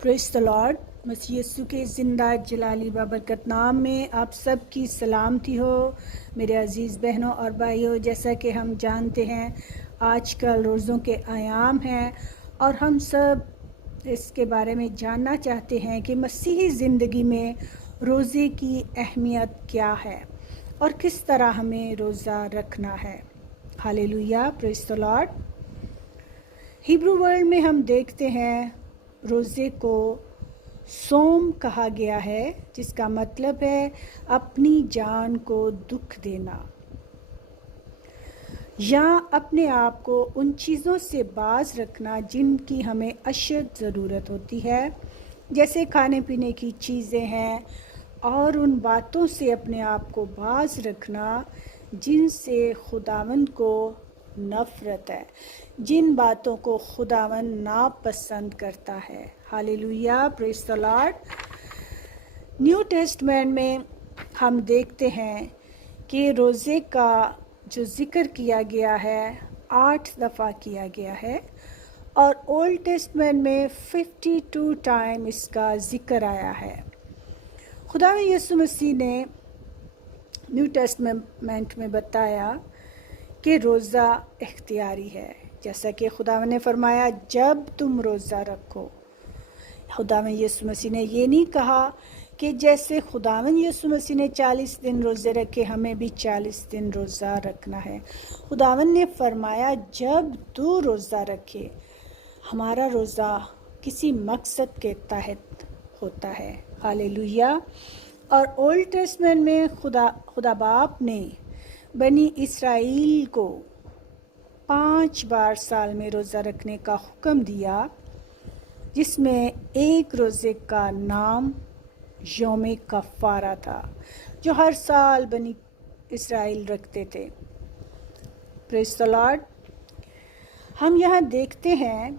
پریز دی lord. مسیح یسوع کے زندہ جلالی بابرکت نام میں آپ سب کی سلامتی ہو میرے عزیز بہنوں اور بھائیوں۔ جیسا کہ ہم جانتے ہیں آج کل روزوں کے ایام ہیں اور ہم سب اس کے بارے میں جاننا چاہتے ہیں کہ مسیحی زندگی میں روزے کی اہمیت کیا ہے اور کس طرح ہمیں روزہ رکھنا ہے۔ ہاللیلویہ، پریز دی لارڈ۔ ہیبرو ورڈ میں ہم دیکھتے ہیں روزے کو صوم کہا گیا ہے، جس کا مطلب ہے اپنی جان کو دکھ دینا یا اپنے آپ کو ان چیزوں سے باز رکھنا جن کی ہمیں اشد ضرورت ہوتی ہے، جیسے کھانے پینے کی چیزیں ہیں، اور ان باتوں سے اپنے آپ کو باز رکھنا جن سے خداوند کو نفرت ہے، جن باتوں کو خداوند ناپسند کرتا ہے۔ ہاللیلویہ، پریز دی لارڈ۔ نیو ٹیسٹمنٹ میں ہم دیکھتے ہیں کہ روزے کا جو ذکر کیا گیا ہے 8 دفعہ کیا گیا ہے، اور اولڈ ٹیسٹمنٹ میں 52 ٹائم اس کا ذکر آیا ہے۔ خداوند یسوع مسیح نے نیو ٹیسٹمنٹ میں بتایا کہ روزہ اختیاری ہے، جیسا کہ خداوند نے فرمایا جب تم روزہ رکھو۔ خداوند یسوع مسیح نے یہ نہیں کہا کہ جیسے خداوند یسوع مسیح نے 40 دن روزے رکھے ہمیں بھی 40 دن روزہ رکھنا ہے۔ خداوند نے فرمایا جب تو روزہ رکھے، ہمارا روزہ کسی مقصد کے تحت ہوتا ہے۔ ہاللیلویہ۔ اور اولڈ ٹیسٹمنٹ میں خدا باپ نے بنی اسرائیل کو 5 بار سال میں روزہ رکھنے کا حکم دیا، جس میں ایک روزے کا نام یوم کفارہ تھا، جو ہر سال بنی اسرائیل رکھتے تھے۔ پریز دی لارڈ۔ ہم یہاں دیکھتے ہیں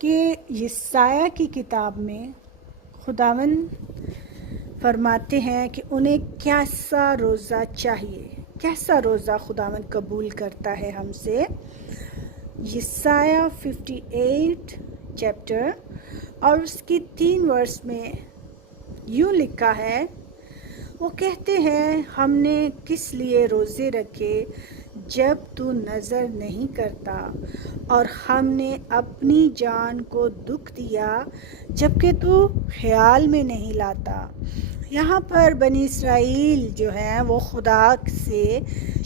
کہ یسایہ کی کتاب میں خداوند فرماتے ہیں کہ انہیں کیسا روزہ چاہیے، کیسا روزہ خداوند قبول کرتا ہے ہم سے۔ یسایہ 58 چیپٹر اور اس کی 3 ورس میں یوں لکھا ہے، وہ کہتے ہیں ہم نے کس لیے روزے رکھے جب تو نظر نہیں کرتا، اور ہم نے اپنی جان کو دکھ دیا جبکہ تو خیال میں نہیں لاتا۔ یہاں پر بنی اسرائیل جو ہیں وہ خدا سے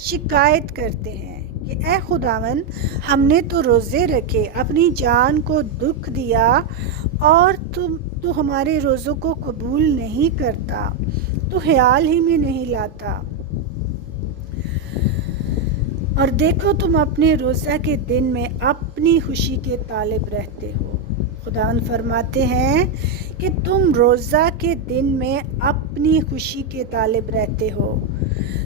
شکایت کرتے ہیں کہ اے خداوند، ہم نے تو روزے رکھے، اپنی جان کو دکھ دیا، اور تو ہمارے روزوں کو قبول نہیں کرتا، تو خیال ہی میں نہیں لاتا۔ اور دیکھو تم اپنے روزہ کے دن میں اپنی خوشی کے طالب رہتے ہو۔ خداوند فرماتے ہیں کہ تم روزہ کے دن میں اپنی خوشی کے طالب رہتے ہو،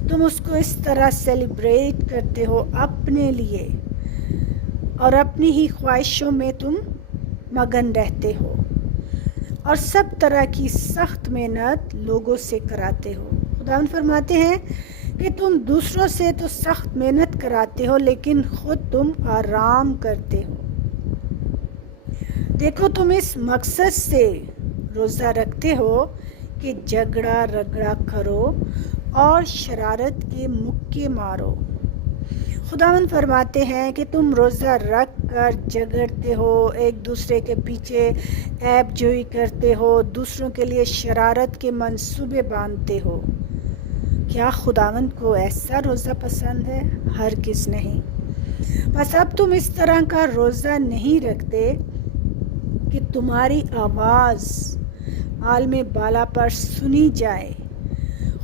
تم اس کو اس طرح سیلیبریٹ کرتے ہو اپنے لیے، اور اپنی ہی خواہشوں میں تم مگن رہتے ہو، اور سب طرح کی سخت محنت لوگوں سے کراتے ہو۔ خداوند فرماتے ہیں کہ تم دوسروں سے تو سخت محنت کراتے ہو، لیکن خود تم آرام کرتے ہو۔ دیکھو تم اس مقصد سے روزہ رکھتے ہو کہ جھگڑا رگڑا کرو اور شرارت کے مکے مارو۔ خداوند فرماتے ہیں کہ تم روزہ رکھ کر جھگڑتے ہو، ایک دوسرے کے پیچھے عیب جوئی کرتے ہو، دوسروں کے لیے شرارت کے منصوبے باندھتے ہو۔ کیا خداوند کو ایسا روزہ پسند ہے؟ ہرگز نہیں۔ بس اب تم اس طرح کا روزہ نہیں رکھتے کہ تمہاری آواز عالم بالا پر سنی جائے۔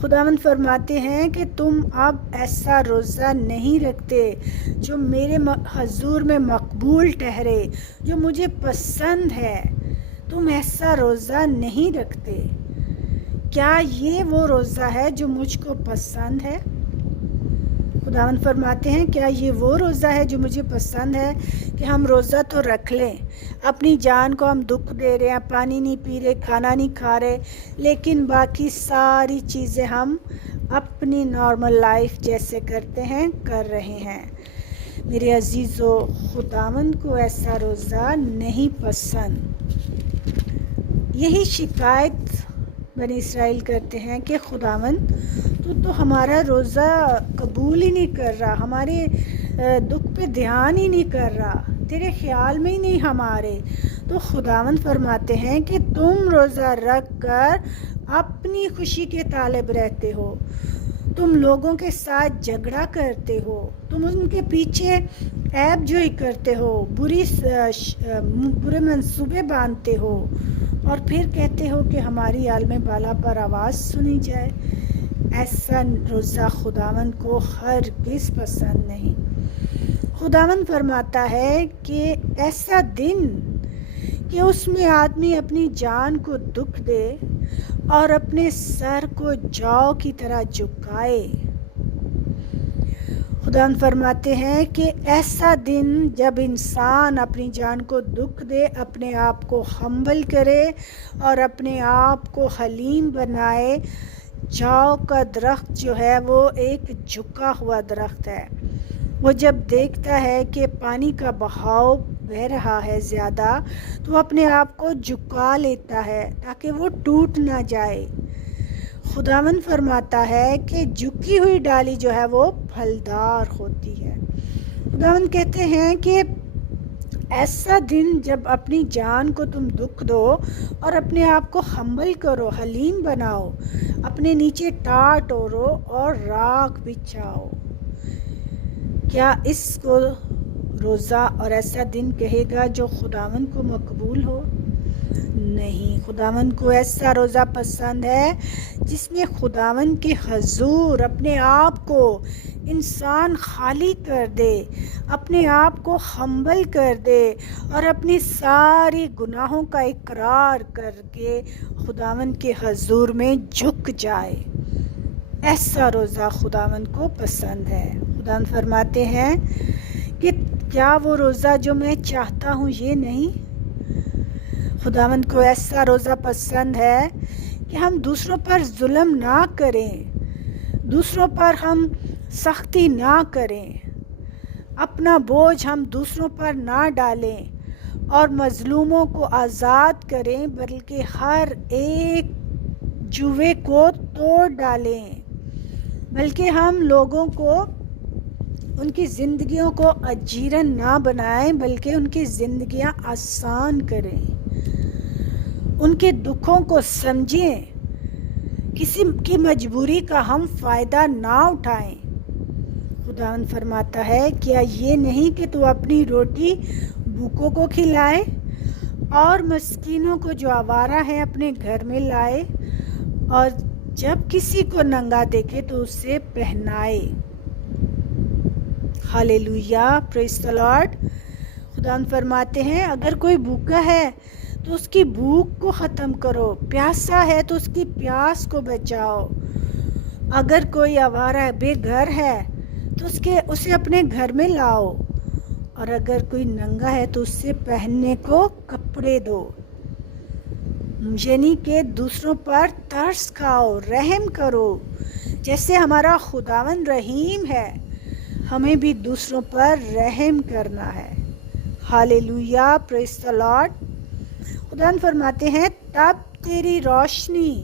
خداوند فرماتے ہیں کہ تم اب ایسا روزہ نہیں رکھتے جو میرے حضور میں مقبول ٹھہرے، جو مجھے پسند ہے۔ تم ایسا روزہ نہیں رکھتے۔ کیا یہ وہ روزہ ہے جو مجھ کو پسند ہے؟ خداوند فرماتے ہیں کیا یہ وہ روزہ ہے جو مجھے پسند ہے کہ ہم روزہ تو رکھ لیں، اپنی جان کو ہم دکھ دے رہے ہیں، پانی نہیں پی رہے، کھانا نہیں کھا رہے، لیکن باقی ساری چیزیں ہم اپنی نارمل لائف جیسے کرتے ہیں کر رہے ہیں۔ میرے عزیزو، خداوند کو ایسا روزہ نہیں پسند۔ یہی شکایت بنی اسرائیل کرتے ہیں کہ خداوند تو ہمارا روزہ قبول ہی نہیں کر رہا، ہمارے دکھ پہ دھیان ہی نہیں کر رہا، تیرے خیال میں ہی نہیں ہمارے۔ تو خداوند فرماتے ہیں کہ تم روزہ رکھ کر اپنی خوشی کے طالب رہتے ہو، تم لوگوں کے ساتھ جھگڑا کرتے ہو، تم ان کے پیچھے عیب جوئی کرتے ہو، برے منصوبے باندھتے ہو، اور پھر کہتے ہو کہ ہماری عالم بالا پر آواز سنی جائے۔ ایسا روزہ خداوند کو ہرگز پسند نہیں۔ خداوند فرماتا ہے کہ ایسا دن کہ اس میں آدمی اپنی جان کو دکھ دے اور اپنے سر کو جو کی طرح جھکائے۔ خداوند فرماتے ہیں کہ ایسا دن جب انسان اپنی جان کو دکھ دے، اپنے آپ کو ہمبل کرے اور اپنے آپ کو حلیم بنائے۔ جو کا درخت جو ہے وہ ایک جھکا ہوا درخت ہے، وہ جب دیکھتا ہے کہ پانی کا بہاؤ بہہ رہا ہے زیادہ تو اپنے آپ کو جھکا لیتا ہے تاکہ وہ ٹوٹ نہ جائے۔ خداوند فرماتا ہے کہ جھکی ہوئی ڈالی جو ہے وہ پھلدار ہوتی ہے۔ خداوند کہتے ہیں کہ ایسا دن جب اپنی جان کو تم دکھ دو اور اپنے آپ کو ہمبل کرو، حلیم بناؤ، اپنے نیچے ٹاٹ اوڑھو اور راکھ بچھاؤ، کیا اس کو روزہ اور ایسا دن کہے گا جو خداوند کو مقبول ہو؟ نہیں، خداوند کو ایسا روزہ پسند ہے جس میں خداوند کے حضور اپنے آپ کو انسان خالی کر دے، اپنے آپ کو ہمبل کر دے اور اپنی ساری گناہوں کا اقرار کر کے خداوند کے حضور میں جھک جائے۔ ایسا روزہ خداوند کو پسند ہے۔ خداوند فرماتے ہیں کہ کیا وہ روزہ جو میں چاہتا ہوں یہ نہیں؟ خداوند کو ایسا روزہ پسند ہے کہ ہم دوسروں پر ظلم نہ کریں، دوسروں پر ہم سختی نہ کریں، اپنا بوجھ ہم دوسروں پر نہ ڈالیں اور مظلوموں کو آزاد کریں، بلکہ ہر ایک جوے کو توڑ ڈالیں، بلکہ ہم لوگوں کو ان کی زندگیوں کو اجیرن نہ بنائیں بلکہ ان کی زندگیاں آسان کریں، ان کے دکھوں کو سمجھیں، کسی کی مجبوری کا ہم فائدہ نہ اٹھائیں۔ خداوند فرماتا ہے کیا یہ نہیں کہ تو اپنی روٹی بھوکوں کو کھلائے اور مسکینوں کو جو آوارہ ہے اپنے گھر میں لائے، اور جب کسی کو ننگا دیکھے تو اسے پہنائے۔ ہالےلویا، پریز دی لارڈ۔ خداوند فرماتے ہیں اگر کوئی بھوکا ہے تو اس کی بھوک کو ختم کرو، پیاسا ہے تو اس کی پیاس کو بچاؤ، اگر کوئی آوارہ ہے، بے گھر ہے تو اسے اپنے گھر میں لاؤ، اور اگر کوئی ننگا ہے تو اس سے پہننے کو کپڑے دو۔ یعنی کہ دوسروں پر ترس کھاؤ، رحم کرو، جیسے ہمارا خداوند رحیم ہے ہمیں بھی دوسروں پر رحم کرنا ہے۔ ہالےلویا، پریز دی لارڈ۔ خداوند فرماتے ہیں تب تیری روشنی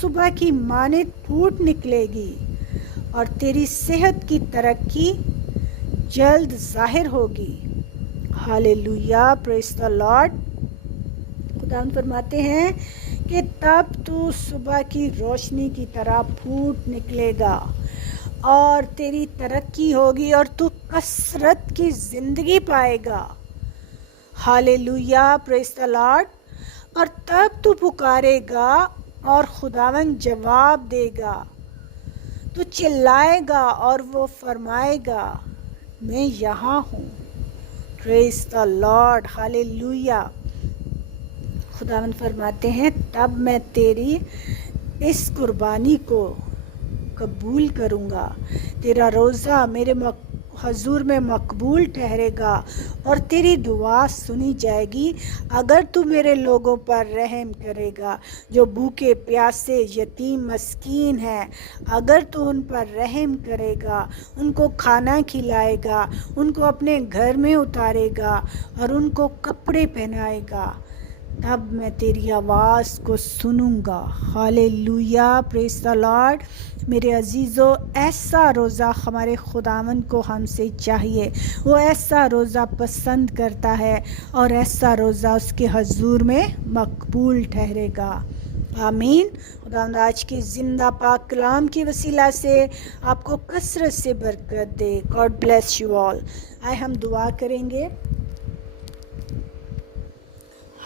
صبح کی مانند پھوٹ نکلے گی اور تیری صحت کی ترقی جلد ظاہر ہوگی۔ ہالےلویا، پریز دی لارڈ۔ خداوند فرماتے ہیں کہ تب تو صبح کی روشنی کی طرح پھوٹ نکلے گا اور تیری ترقی ہوگی اور تو کثرت کی زندگی پائے گا۔ ہالےلویا، پریز دی لارڈ۔ اور تب تو پکارے گا اور خداوند جواب دے گا، تو چلائے گا اور وہ فرمائے گا میں یہاں ہوں۔ پریز دی لارڈ، ہالےلویا۔ خداوند فرماتے ہیں تب میں تیری اس قربانی کو قبول کروں گا، تیرا روزہ میرے حضور میں مقبول ٹھہرے گا اور تیری دعا سنی جائے گی اگر تو میرے لوگوں پر رحم کرے گا جو بھوکے پیاسے یتیم مسکین ہیں. اگر تو ان پر رحم کرے گا، ان کو کھانا کھلائے گا، ان کو اپنے گھر میں اتارے گا اور ان کو کپڑے پہنائے گا، تب میں تیری آواز کو سنوں گا. ہالےلویا، پریز دی لارڈ. میرے عزیزو، ایسا روزہ ہمارے خداوند کو ہم سے چاہیے. وہ ایسا روزہ پسند کرتا ہے اور ایسا روزہ اس کے حضور میں مقبول ٹھہرے گا. آمین. خداوند آج کی زندہ پاک کلام کی وسیلہ سے آپ کو کثرت سے برکت دے. God bless you all. آئے ہم دعا کریں گے.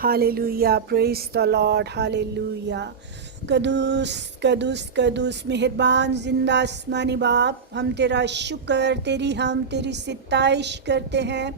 ہالےلویا، پریز دی لارڈ. ہالےلویا. قدوس قدوس قدوس مہربان زندہ آسمانی باپ، ہم تیرا شکر، تیری ہم تیری ستائش کرتے ہیں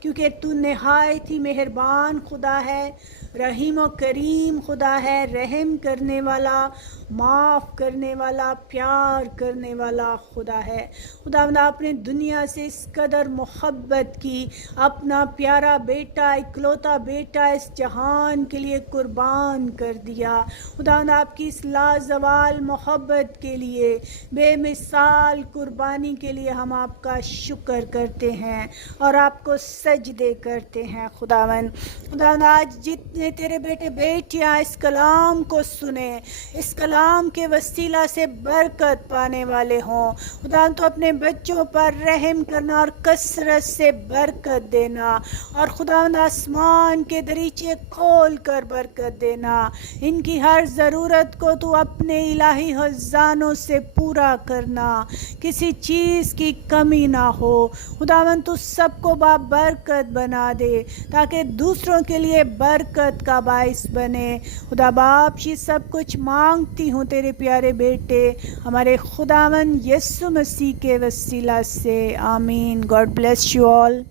کیونکہ تو نہایت ہی مہربان خدا ہے، رحیم و کریم خدا ہے، رحم کرنے والا، معاف کرنے والا، پیار کرنے والا خدا ہے. خداوند آپ نے دنیا سے اس قدر محبت کی، اپنا پیارا بیٹا، اکلوتا بیٹا اس جہان کے لیے قربان کر دیا. خداوند آپ کی اس لازوال محبت کے لیے، بے مثال قربانی کے لیے ہم آپ کا شکر کرتے ہیں اور آپ کو سجدے کرتے ہیں. خداوند آج جتنے تیرے بیٹے بیٹیاں اس کلام کو سنیں، اس کلام کے وسیلہ سے برکت پانے والے ہوں، خداوند تو اپنے بچوں پر رحم کرنا اور کثرت سے برکت دینا، اور خداوند آسمان کے دریچے کھول کر برکت دینا. ان کی ہر ضرورت کو تو اپنے الہی خزانوں سے پورا کرنا، کسی چیز کی کمی نہ ہو. خداوند تو سب کو برکت بنا دے تاکہ دوسروں کے لیے برکت کا باعث بنے. خدا باپ، یہ سب کچھ مانگتی ہوں تیرے پیارے بیٹے ہمارے خداوند یسوع مسیح کے وسیلہ سے. آمین. God bless you all.